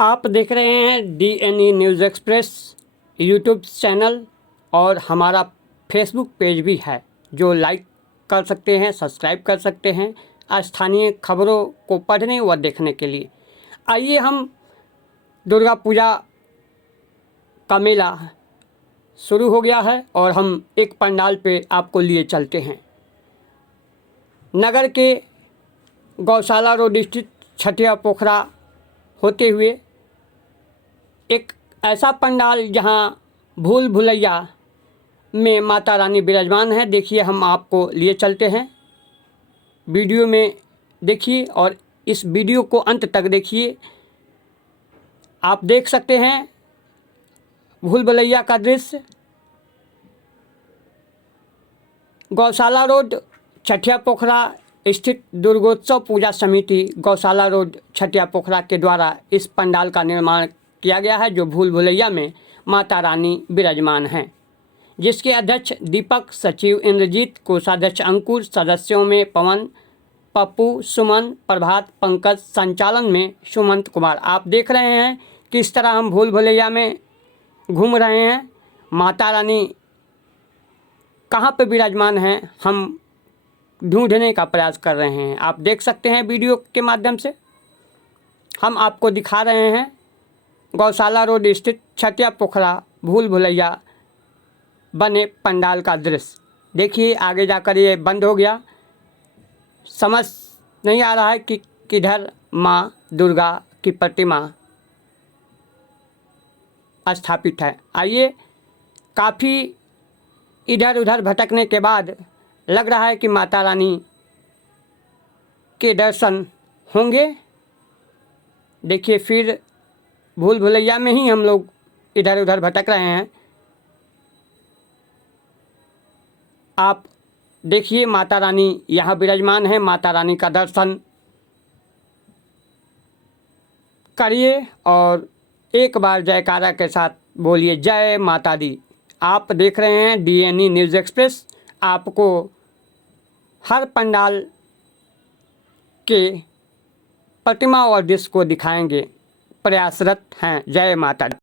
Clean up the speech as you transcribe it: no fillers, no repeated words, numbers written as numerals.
आप देख रहे हैं DNE news express YouTube channel और हमारा फेसबुक पेज भी है जो लाइक कर सकते हैं, सब्सक्राइब कर सकते हैं स्थानीय खबरों को पढ़ने व देखने के लिए। आइए हम दुर्गा पूजा का मेला शुरू हो गया है और हम एक पंडाल पे आपको लिए चलते हैं। नगर के गौशाला रोड स्थित छठिया पोखरा होते हुए एक ऐसा पंडाल जहां भूल भुलैया में माता रानी विराजमान है। देखिए, हम आपको लिए चलते हैं, वीडियो में देखिए और इस वीडियो को अंत तक देखिए। आप देख सकते हैं भूल भुलैया का दृश्य। गौशाला रोड छठिया पोखरा स्थित दुर्गोत्सव पूजा समिति गौशाला रोड छठिया पोखरा के द्वारा इस पंडाल का निर्माण किया गया है जो भूल भुलैया में माता रानी विराजमान हैं, जिसके अध्यक्ष दीपक, सचिव इंद्रजीत, कोषाध्यक्ष अंकुर, सदस्यों में पवन, पप्पू, सुमन, प्रभात, पंकज, संचालन में सुमंत कुमार। आप देख रहे हैं किस तरह हम भूल भुलैया में घूम रहे हैं। माता रानी कहाँ पे विराजमान हैं हम ढूंढने का प्रयास कर रहे हैं। आप देख सकते हैं वीडियो के माध्यम से हम आपको दिखा रहे हैं गौशाला रोड स्थित छठिया पोखरा भूल भुलैया बने पंडाल का दृश्य। देखिए, आगे जाकर ये बंद हो गया, समझ नहीं आ रहा है कि किधर माँ दुर्गा की प्रतिमा स्थापित है। आइए, काफ़ी इधर उधर भटकने के बाद लग रहा है कि माता रानी के दर्शन होंगे। देखिए, फिर भूल भुलैया में ही हम लोग इधर उधर भटक रहे हैं। आप देखिए, माता रानी यहाँ विराजमान है। माता रानी का दर्शन करिए और एक बार जयकारा के साथ बोलिए जय माता दी। आप देख रहे हैं DNE न्यूज़ एक्सप्रेस। आपको हर पंडाल के प्रतिमा और दृश्य को दिखाएंगे, प्रयासरत हैं। जय माता दी।